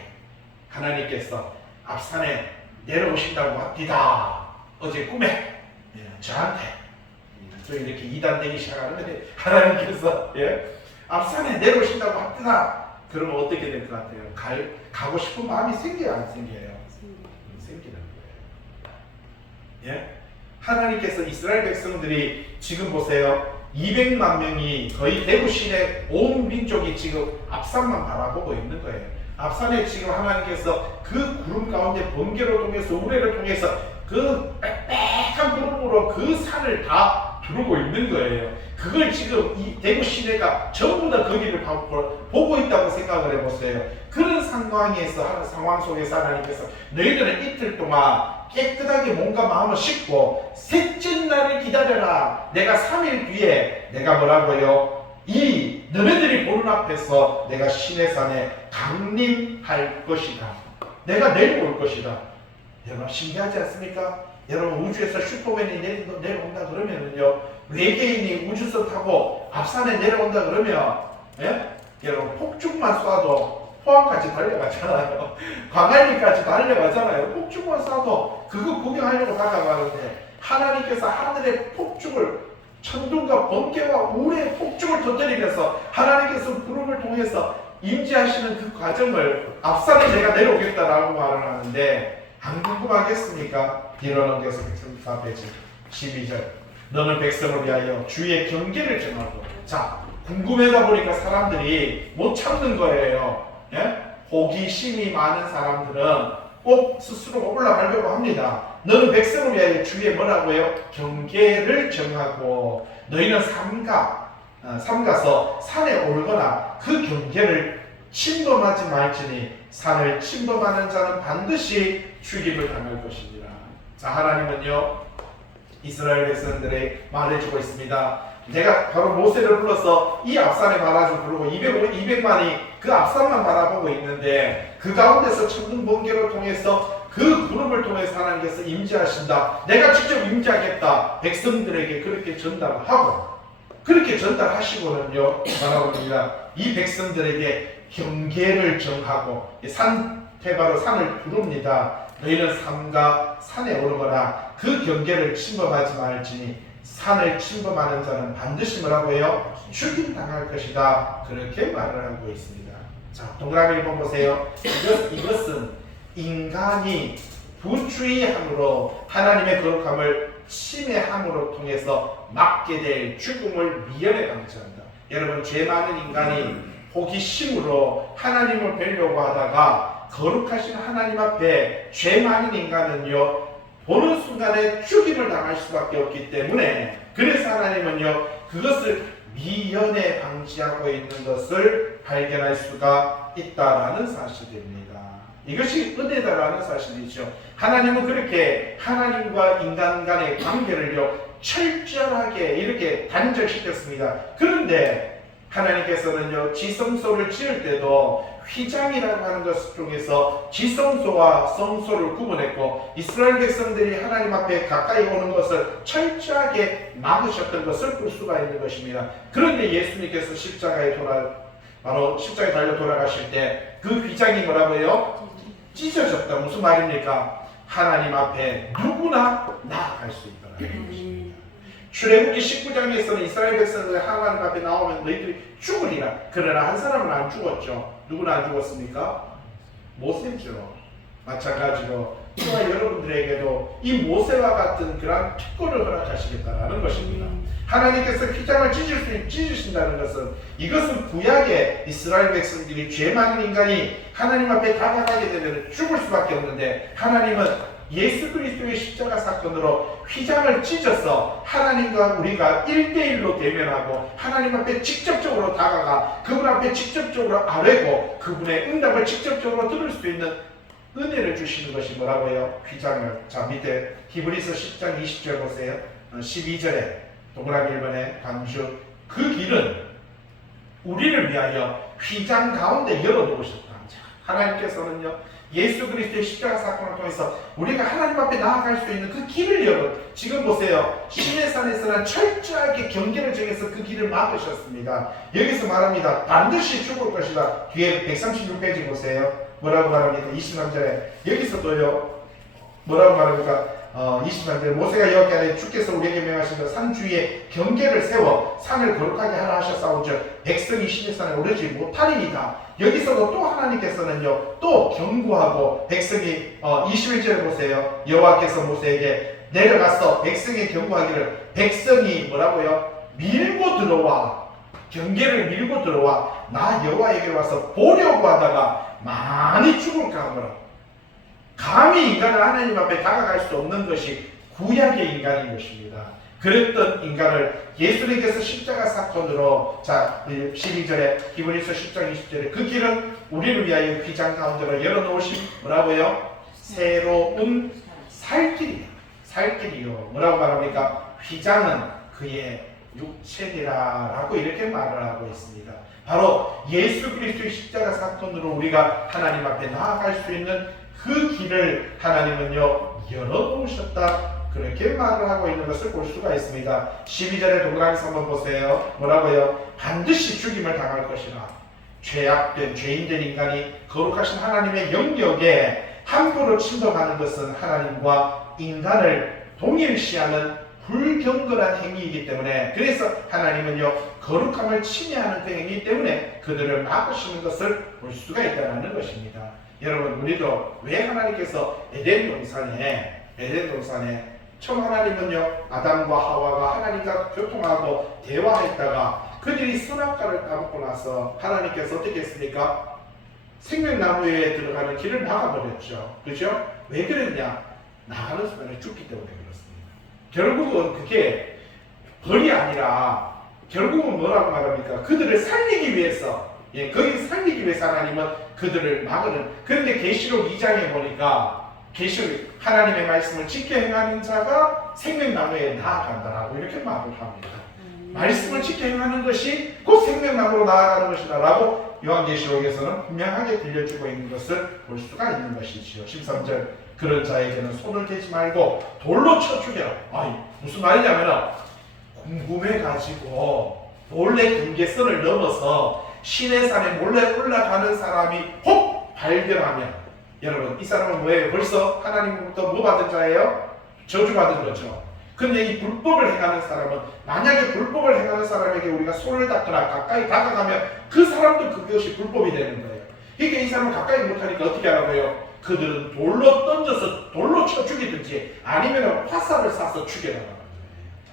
하나님께서 앞산에 내려오신다고 합니다. 어제 꿈에 저한테 또 이렇게 이단되기 시작하는데 하나님께서 앞산에 내려오신다고 합니다. 그러면 어떻게 될 것 같아요? 가고 싶은 마음이 생겨요, 안 생겨요? 생기는 거예요. 하나님께서 이스라엘 백성들이 지금 보세요. 200만 명이 거의 대구 시내 온 민족이 지금 앞산만 바라보고 있는 거예요. 앞산에 지금 하나님께서 그 구름 가운데 번개로 통해서 우레를 통해서 그 빽빽한 구름으로 그 산을 다 두르고 있는 거예요. 그걸 지금 이 대구 시내가 전부 다 거기를 보고 있다고 생각을 해보세요. 그런 상황 속에서 하나님께서 너희들은 이틀 동안 깨끗하게 몸과 마음을 씻고 셋째 날을 기다려라. 내가 3일 뒤에 내가 뭐라고요? 이 너네들이 보는 앞에서 내가 시내산에 강림할 것이다. 내가 내려올 것이다. 여러분 신기하지 않습니까? 여러분 우주에서 슈퍼맨이 내려온다 그러면은요, 외계인이 우주선 타고 앞산에 내려온다 그러면, 예? 여러분 폭죽만 쏴도 포항까지 달려가잖아요. 광안리까지 달려가잖아요. 폭죽만 쏴도 그거 구경하려고 다가가는데, 하나님께서 하늘의 폭죽을, 천둥과 번개와 우레의 폭죽을 터뜨리면서 하나님께서 구름을 통해서 임재하시는 그 과정을 앞산에 내가 내려오겠다라고 말을 하는데, 안 궁금하겠습니까? 디도로노께서 134페이지 12절, 너는 백성을 위하여 주의 경계를 정하고. 자, 궁금하다 보니까 사람들이 못 참는 거예요. 예? 호기심이 많은 사람들은 꼭 스스로 올라가려고 합니다. 너는 백성을 위하여 주의 뭐라고요? 경계를 정하고, 너희는 삼가서 산에 오르거나 그 경계를 침범하지 말지니 산을 침범하는 자는 반드시 죽임을 당할 것입니다. 자, 하나님은요 이스라엘 백성들의 말해주고 있습니다. 내가 바로 모세를 불러서 이 앞산에 말아서 부르고 200만이 그 앞산만 바라보고 있는데, 그 가운데서 천둥 번개를 통해서 그 구름을 통해서 하나님께서 임재하신다. 내가 직접 임재하겠다. 백성들에게 그렇게 전달하고, 그렇게 전달하시고는요 말합니다. 이 백성들에게 경계를 정하고 바로 산을 부릅니다. 너희는 산과 산에 오르거나 그 경계를 침범하지 말지니 산을 침범하는 자는 반드시 뭐라고 해요? 죽임 당할 것이다. 그렇게 말을 하고 있습니다. 자, 동그라미 1번 보세요. 이것은 인간이 부주의함으로 하나님의 거룩함을 침해함으로 통해서 맞게 될 죽음을 미연에 방치한다. 여러분, 죄 많은 인간이 호기심으로 하나님을 뵈려고 하다가 거룩하신 하나님 앞에 죄 많은 인간은요 보는 순간에 죽임을 당할 수밖에 없기 때문에, 그래서 하나님은요 그것을 미연에 방치하고 있는 것을 발견할 수가 있다라는 사실입니다. 이것이 은혜다라는 사실이죠. 하나님은 그렇게 하나님과 인간 간의 관계를요 철저하게 이렇게 단절시켰습니다. 그런데 하나님께서는요 지성소를 지을 때도 휘장이라고 하는 것 중에서 지성소와 성소를 구분했고, 이스라엘 백성들이 하나님 앞에 가까이 오는 것을 철저하게 막으셨던 것을 볼 수가 있는 것입니다. 그런데 예수님께서 바로 십자가에 달려 돌아가실 때 그 휘장이 뭐라고요? 찢어졌다. 무슨 말입니까? 하나님 앞에 누구나 나아갈 수 있다는 것입니다. 출애굽기 19장에서는 이스라엘 백성들이 하나님 앞에 나오면 너희들이 죽으리라. 그러나 한 사람은 안 죽었죠. 누구나 안 죽었습니까? 모세죠. 마찬가지로 저와 여러분들에게도 이 모세와 같은 그런 특권을 허락하시겠다라는 것입니다. 하나님께서 휘장을 찢으신다는 것은, 이것은 구약의 이스라엘 백성들이 죄 많은 인간이 하나님 앞에 다가가게 되면 죽을 수밖에 없는데, 하나님은 예수 그리스도의 십자가 사건으로 휘장을 찢어서 하나님과 우리가 1대1로 대면하고 하나님 앞에 직접적으로 다가가 그분 앞에 직접적으로 아뢰고 그분의 응답을 직접적으로 들을 수 있는 은혜를 주시는 것이 뭐라고요? 휘장을. 자, 밑에 히브리서 10장 20절 보세요. 12절에 동그라미 1번에 간주, 그 길은 우리를 위하여 휘장 가운데 열어놓으셨다. 하나님께서는요 예수 그리스도의 십자가 사건을 통해서 우리가 하나님 앞에 나아갈 수 있는 그 길을 열어, 지금 보세요. 시내산에서는 철저하게 경계를 정해서 그 길을 막으셨습니다. 여기서 말합니다. 반드시 죽을 것이다. 뒤에 136페이지 보세요. 뭐라고 말합니까? 23절에 여기서도요 뭐라고 말합니까? 23절, 모세가 여호와께 주께서 우리에게 명하신 그 산 주위에 경계를 세워 산을 거룩하게 하라 하셨사온즉 백성이 시내산에 오르지 못하리이다. 여기서도 또 하나님께서는요 또 경고하고, 백성이 21절에 보세요. 여호와께서 모세에게 내려가서 백성에 경고하기를, 백성이 뭐라고요? 밀고 들어와, 경계를 밀고 들어와 나 여호와에게 와서 보려고 하다가 많이 죽을까 하더라. 감히 인간은 하나님 앞에 다가갈 수 없는 것이 구약의 인간인 것입니다. 그랬던 인간을 예수님께서 십자가 사건으로 12절에 히브리서 10장 20절에 그 길은 우리를 위하여 휘장 가운데로 열어놓으신 뭐라고요? 새로운 살길이요. 살길이요. 뭐라고 말합니까? 휘장은 그의 육체니라라고 이렇게 말을 하고 있습니다. 바로 예수 그리스도의 십자가 사건으로 우리가 하나님 앞에 나아갈 수 있는 그 길을 하나님은요 열어놓으셨다. 그렇게 말을 하고 있는 것을 볼 수가 있습니다. 12절에 동그라미서 한번 보세요. 뭐라고요? 반드시 죽임을 당할 것이라. 죄악된 죄인된 인간이 거룩하신 하나님의 영역에 함부로 침범하는 것은 하나님과 인간을 동일시하는 불경건한 행위이기 때문에, 그래서 하나님은요 거룩함을 침해하는 그 행위 때문에 그들을 막으시는 것을 볼 수가 있다는 것입니다. 여러분, 우리도 왜 하나님께서 에덴 동산에 처음 하나님은요 아담과 하와가 하나님과 교통하고 대화했다가 그들이 선악과를 따먹고 나서 하나님께서 어떻게 했습니까? 생명나무에 들어가는 길을 막아버렸죠. 그죠? 왜 그랬냐? 나가는 순간에 죽기 때문에 그렇습니다. 결국은 그게 벌이 아니라 결국은 뭐라고 말합니까? 그들을 살리기 위해서, 거기 살리기 위해서 하나님은 그들을 막으는. 그런데 계시록 2장에 보니까 계시록 하나님의 말씀을 지켜 행하는 자가 생명나무에 나아간다라고 이렇게 말을 합니다. 말씀을 지켜 행하는 것이 곧 생명나무로 나아가는 것이다 라고 요한계시록에서는 분명하게 들려주고 있는 것을 볼 수가 있는 것이지요. 13절, 그런 자에게는 손을 대지 말고 돌로 쳐 죽여라. 아니, 무슨 말이냐면 궁금해가지고 몰래 경계선을 넘어서 시내산에 몰래 올라가는 사람이 혹 발견하면, 여러분 이 사람은 뭐예요? 벌써 하나님으로부터 뭐 받은 자예요? 저주받은 거죠. 근데 이 불법을 행하는 사람은, 만약에 불법을 행하는 사람에게 우리가 손을 닿거나 가까이 다가가면 그 사람도 그것이 불법이 되는 거예요. 그러니까 이 사람은 가까이 못하니까 어떻게 하라고요? 그들은 돌로 던져서 돌로 쳐 죽이든지 아니면 화살을 쏴서 죽여나가는 거예요.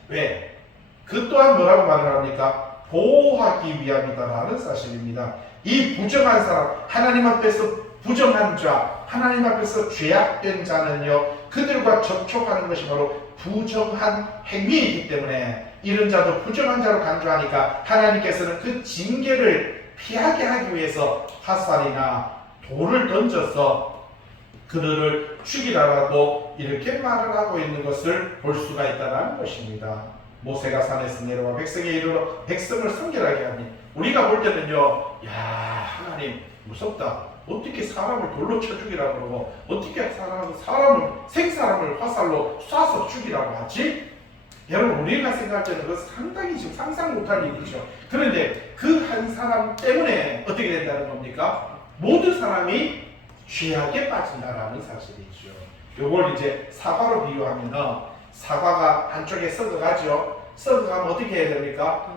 왜? 그 또한 뭐라고 말을 합니까? 보호하기 위함이다라는 사실입니다. 이 부정한 사람, 하나님 앞에서 부정한 자, 하나님 앞에서 죄악된 자는요 그들과 접촉하는 것이 바로 부정한 행위이기 때문에, 이런 자도 부정한 자로 간주하니까 하나님께서는 그 징계를 피하게 하기 위해서 화살이나 돌을 던져서 그들을 죽이라고 이렇게 말을 하고 있는 것을 볼 수가 있다는 것입니다. 모세가 산에서 내려와 백성에 이르러 백성을 성결하게 하니, 우리가 볼 때는요, 야, 하나님 무섭다. 어떻게 사람을 돌로 쳐 죽이라고 그러고 어떻게 생사람을 화살로 쏴서 죽이라고 하지? 여러분, 우리가 생각할 때는 그것은 상당히 지금 상상 못할 일이죠. 그런데 그 한 사람 때문에 어떻게 된다는 겁니까? 모든 사람이 죄악에 빠진다라는 사실이죠. 요걸 이제 사과로 비유하면, 사과가 한쪽에 썩어가죠. 썩어가면 어떻게 해야 됩니까?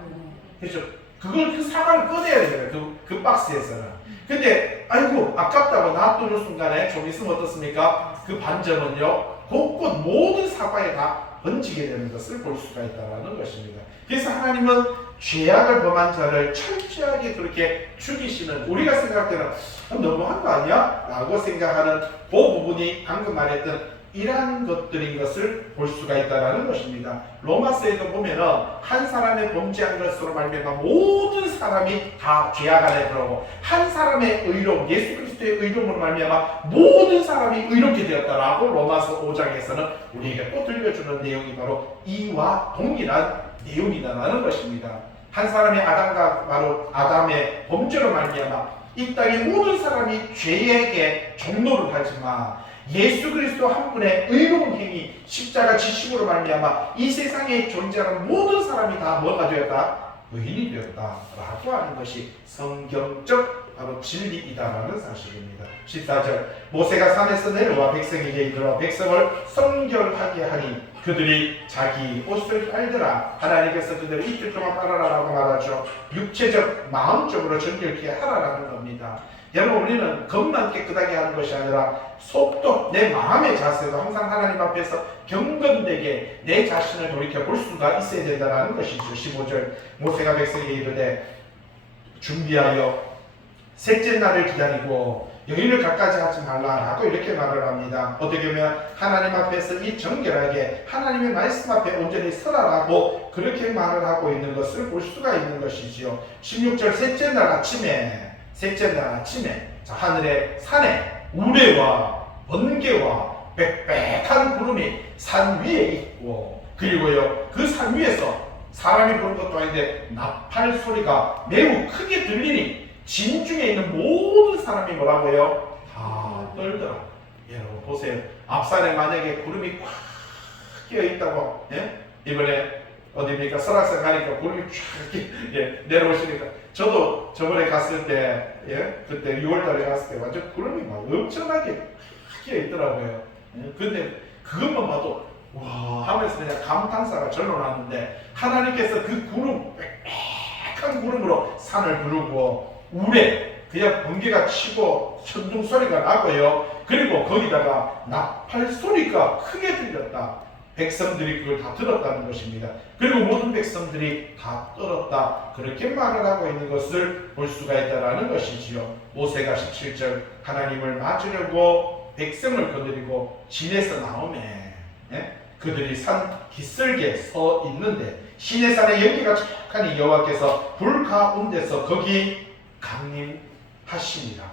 그렇죠. 그 사과를 꺼내야 돼요. 그 박스에서는. 근데 아이고 아깝다고 놔두는 순간에 좀 있으면 어떻습니까? 그 반점은요 곳곳 모든 사과에 다 번지게 되는 것을 볼 수가 있다는 것입니다. 그래서 하나님은 죄악을 범한 자를 철저하게 그렇게 죽이시는, 우리가 생각할 때는 너무한 거 아니야? 라고 생각하는 그 부분이 방금 말했던 이러한 것들인 것을 볼 수가 있다는 것입니다. 로마서에도 보면은 한 사람의 범죄한 것으로 말미암아 모든 사람이 다 죄악 안에 들어오고, 한 사람의 의로움, 예수 그리스도의 의로움으로 말미암아 모든 사람이 의롭게 되었다라고 로마서 5장에서는 우리에게 또 들려주는 내용이 바로 이와 동일한 내용이다라는 것입니다. 한 사람의 바로 아담의 범죄로 말미암아 이 땅의 모든 사람이 죄에게 종노를 하지만, 예수 그리스도 한 분의 의로운 행위, 십자가 지심으로 말미암아 이 세상에 존재하는 모든 사람이 다 뭐가 되었다? 의인이 되었다라고 하는 것이 성경적 바로 진리이다라는 사실입니다. 14절, 모세가 산에서 내려와 백성에게 이르러 백성을 성결하게 하니 그들이 자기 옷을 빨더라. 하나님께서 그들을 이틀 동안 빨아라라고 말하죠. 육체적, 마음적으로 정결케 하라라는 겁니다. 여러분, 우리는 겉만 깨끗하게 하는 것이 아니라 속도, 내 마음의 자세도 항상 하나님 앞에서 경건되게 내 자신을 돌이켜 볼 수가 있어야 된다는 것이죠. 15절, 모세가 백성에게 이르되 준비하여 셋째 날을 기다리고 여인을 갖가지 하지 말라라고 이렇게 말을 합니다. 어떻게 보면 하나님 앞에서 이 정결하게 하나님의 말씀 앞에 온전히 서라라고 그렇게 말을 하고 있는 것을 볼 수가 있는 것이지요. 16절 셋째 날 아침에 자, 하늘의 산에 우레와 번개와 빽빽한 구름이 산 위에 있고, 그리고요 그 산 위에서 사람이 부는 것도 아닌데 나팔 소리가 매우 크게 들리니 진중에 있는 모든 사람이 뭐라고요? 다 떨더라. 여러분 보세요. 앞산에 만약에 구름이 꽉 끼어 있다고, 예? 이번에 어디입니까? 설악산 가니까 구름이 쫙 예, 내려오시니까 저도 저번에 갔을 때, 예? 그때 6월달에 갔을 때 완전 구름이 막 엄청나게 꽉 끼어 있더라고요. 예? 근데 그것만 봐도 와 하면서 그냥 감탄사가 절로 났는데, 하나님께서 그 구름, 빽빽한 구름으로 산을 부르고 우레 그냥 번개가 치고 천둥 소리가 나고요. 그리고 거기다가 나팔 소리가 크게 들렸다. 백성들이 그걸 다 들었다는 것입니다. 그리고 모든 백성들이 다 떨었다. 그렇게 말을 하고 있는 것을 볼 수가 있다는 것이지요. 모세가 17절 하나님을 맞으려고 백성을 거느리고 진에서 나오매, 예? 그들이 산 기슭에 서 있는데 시내산의 연기가 촉촉하니 여호와께서 불 가운데서 거기 강림하시니라.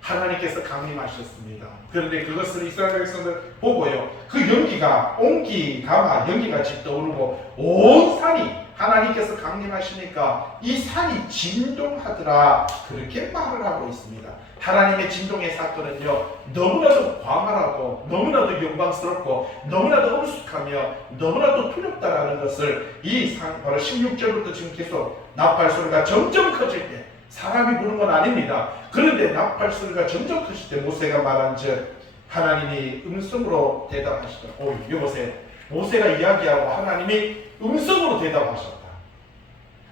하나님께서 강림하셨습니다. 그런데 그것을 이스라엘 백성들 보고요, 그 연기가 옹기가마 연기같이 떠오르고 온 산이 하나님께서 강림하시니까 이 산이 진동하더라. 그렇게 말을 하고 있습니다. 하나님의 진동의 사건은요 너무나도 광활하고 너무나도 영광스럽고 너무나도 엄숙하며 너무나도 두렵다라는 것을 이 바로 16절부터 지금 계속 나팔 소리가 점점 커질 때, 사람이 부는 건 아닙니다. 그런데 나팔 소리가 점점 커질 때 모세가 말한 즉 하나님이 음성으로 대답하시더라. 여기 보세요. 모세가 이야기하고 하나님이 음성으로 대답하셨다.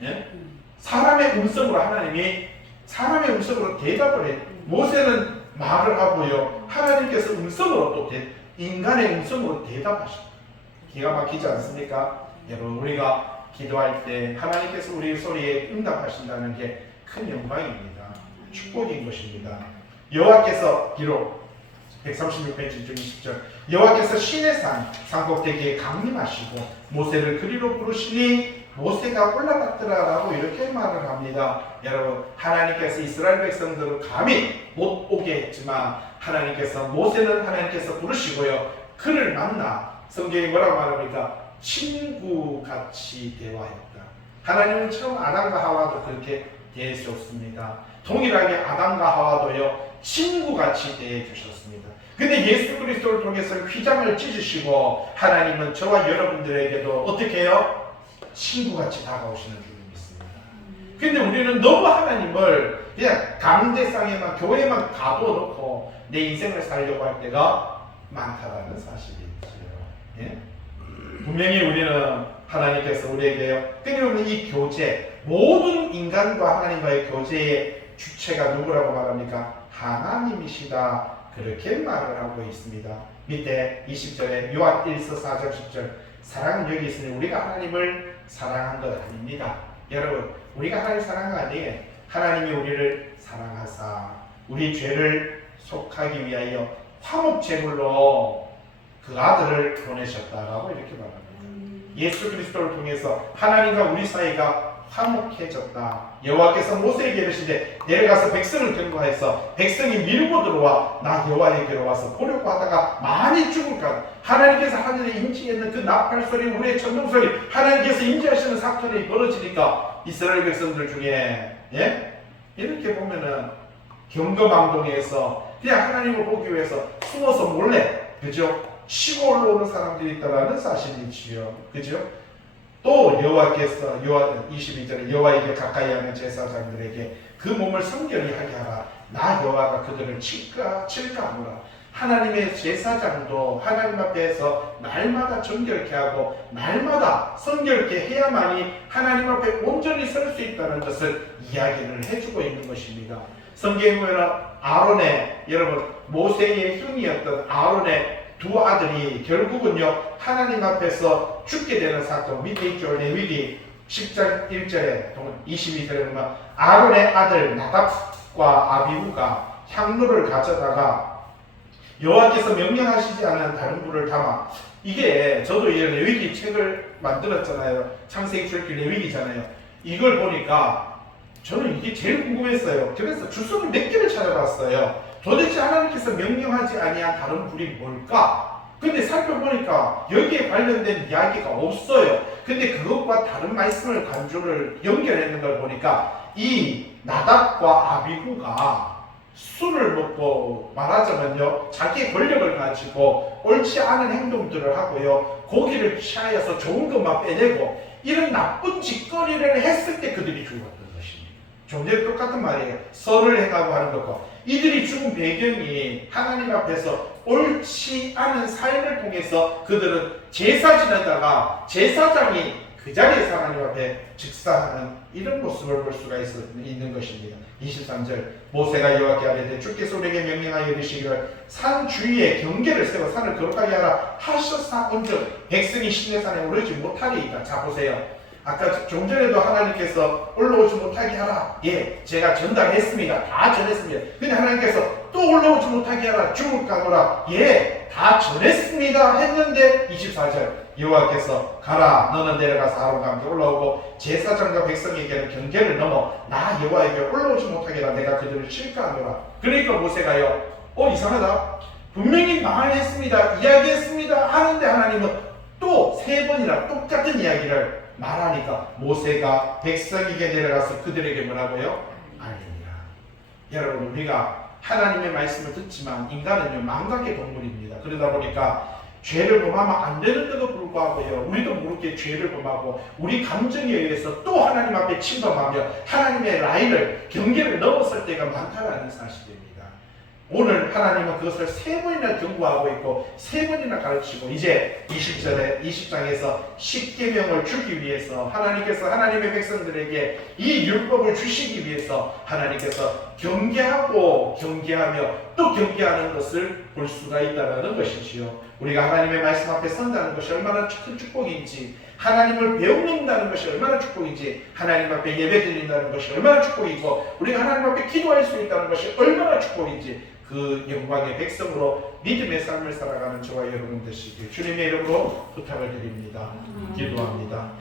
예? 사람의 음성으로 하나님이 사람의 음성으로 대답을 해. 모세는 말을 하고요, 하나님께서 음성으로 또 인간의 음성으로 대답하셨다. 기가 막히지 않습니까? 여러분 우리가 기도할 때 하나님께서 우리 소리에 응답하신다는 게 큰 영광입니다. 축복인 것입니다. 여호와께서 비록 136페이지 중 20절 여호와께서 시내산 산꼭대기에 강림하시고 모세를 그리로 부르시니 모세가 올라갔더라라고 이렇게 말을 합니다. 여러분 하나님께서 이스라엘 백성들을 감히 못 오게 했지만 하나님께서 모세는 하나님께서 부르시고요, 그를 만나 성경이 뭐라고 말합니까? 친구같이 대화했다. 하나님은 처음 아담과 하와도 그렇게 대해주셨습니다. 동일하게 아담과 하와도요 친구같이 대해 주셨습니다. 근데 예수 그리스도를 통해서 휘장을 찢으시고 하나님은 저와 여러분들에게도 어떻게 해요? 친구같이 다가오시는 줄을 믿습니다. 근데 우리는 너무 하나님을 그냥 강대상에만 교회만 가둬놓고 내 인생을 살려고 할 때가 많다라는 사실이 있어요. 예? 분명히 우리는 하나님께서 우리에게요 끊임없는 이 교제, 모든 인간과 하나님과의 교제의 주체가 누구라고 말합니까? 하나님이시다. 그렇게 말을 하고 있습니다. 밑에 20절에 요한 1서 4절 10절 사랑은 여기 있으니 우리가 하나님을 사랑한 것 아닙니다. 여러분 우리가 하나님을 사랑한 거 아니에요. 하나님이 우리를 사랑하사 우리 죄를 속하기 위하여 화목제물로 그 아들을 보내셨다라고 이렇게 말합니다. 예수 그리스도를 통해서 하나님과 우리 사이가 화목해졌다. 여호와께서 모세에게 이르시되 내려가서 백성을 경고하여서 백성이 밀고 들어와 나 여호와에게로 와서 보려고 하다가 많이 죽을까. 하나님께서 하늘에 임재했는 그 나팔 소리, 우리의 천둥 소리, 하나님께서 임재하시는 사건이 벌어지니까 이스라엘 백성들 중에, 예? 이렇게 보면은 경거망동에서 그냥 하나님을 보기 위해서 숨어서 몰래, 그죠? 치고 올라오는 사람들이 있다는 사실이지요. 그죠? 또 여호와께서 22절에 여호와에게 가까이 하는 제사장들에게 그 몸을 성결히 하게 하라. 나 여호와가 그들을 칠까 하노라. 하나님의 제사장도 하나님 앞에서 날마다 정결케 하고 날마다 성결케 해야만이 하나님 앞에 온전히 설 수 있다는 것을 이야기를 해주고 있는 것입니다. 성경에 보면 아론의, 여러분 모세의 형이었던 아론의 두 아들이 결국은요 하나님 앞에서 죽게 되는 사건, 밑에 있죠. 레위기 10장 1절에 22절에 보면 아론의 아들 나답과 아비후가 향로를 가져다가 여호와께서 명령하시지 않은 다른 불을 담아. 이게 저도 이 레위기 책을 만들었잖아요. 창세기 출애굽기 레위기잖아요. 이걸 보니까 저는 이게 제일 궁금했어요. 그래서 주석을 몇 개를 찾아봤어요. 도대체 하나님께서 명령하지 아니한 다른 불이 뭘까? 근데 살펴보니까 여기에 관련된 이야기가 없어요. 근데 그것과 다른 말씀을 간주를 연결했는 걸 보니까 이 나답과 아비후가 술을 먹고 말하자면요, 자기의 권력을 가지고 옳지 않은 행동들을 하고요, 고기를 취하여서 좋은 것만 빼내고 이런 나쁜 짓거리를 했을 때 그들이 죽었던 것입니다. 좀 전에 똑같은 말이에요. 설을 행하고 하는 것과 이들이 죽은 배경이 하나님 앞에서 옳지 않은 삶을 통해서 그들은 제사 지내다가 제사장이 그 자리에서 하나님 앞에 즉사하는 이런 모습을 볼 수가 있는 것입니다. 23절 모세가 여호와께 아뢰되 주께서 우리에게 명령하여 이르시기를 산 주위에 경계를 세워 산을 거룩하게 하라 하셨사온즉 백성이 시내산에 오르지 못하리이다. 자 보세요. 아까 좀 전에도 하나님께서 올라오지 못하게 하라. 예, 제가 전달했습니다. 다 전했습니다. 근데 하나님께서 또 올라오지 못하게 하라. 죽을까 하노라. 예, 다 전했습니다. 했는데 24절 여호와께서 가라. 너는 내려가서 아론과 함께 올라오고 제사장과 백성에게는 경계를 넘어 나 여호와에게 올라오지 못하게 하라. 내가 그들을 칠까 하노라. 그러니까 모세가요. 이상하다. 분명히 말했습니다. 이야기했습니다. 하는데 하나님은 또 3번이나 똑같은 이야기를 말하니까 모세가 백성에게 내려가서 그들에게 뭐라고요? 알리니라. 여러분, 우리가 하나님의 말씀을 듣지만 인간은요 망각의 동물입니다. 그러다 보니까 죄를 범하면 안 되는데도 불구하고요, 우리도 모르게 죄를 범하고 우리 감정에 의해서 또 하나님 앞에 침범하며 하나님의 라인을 경계를 넘었을 때가 많다는 사실입니다. 오늘 하나님은 그것을 3번이나 경고하고 있고 3번이나 가르치고 이제 20장에서 10계명을 주기 위해서 하나님께서 하나님의 백성들에게 이 율법을 주시기 위해서 하나님께서 경계하고 경계하며 또 경계하는 것을 볼 수가 있다는 것이지요. 우리가 하나님의 말씀 앞에 선다는 것이 얼마나 큰 축복인지, 하나님을 배운다는 것이 얼마나 축복인지, 하나님 앞에 예배 드린다는 것이 얼마나 축복이고 우리가 하나님 앞에 기도할 수 있다는 것이 얼마나 축복인지, 그 영광의 백성으로 믿음의 삶을 살아가는 저와 여러분 되시길 주님의 이름으로 부탁을 드립니다. 기도합니다.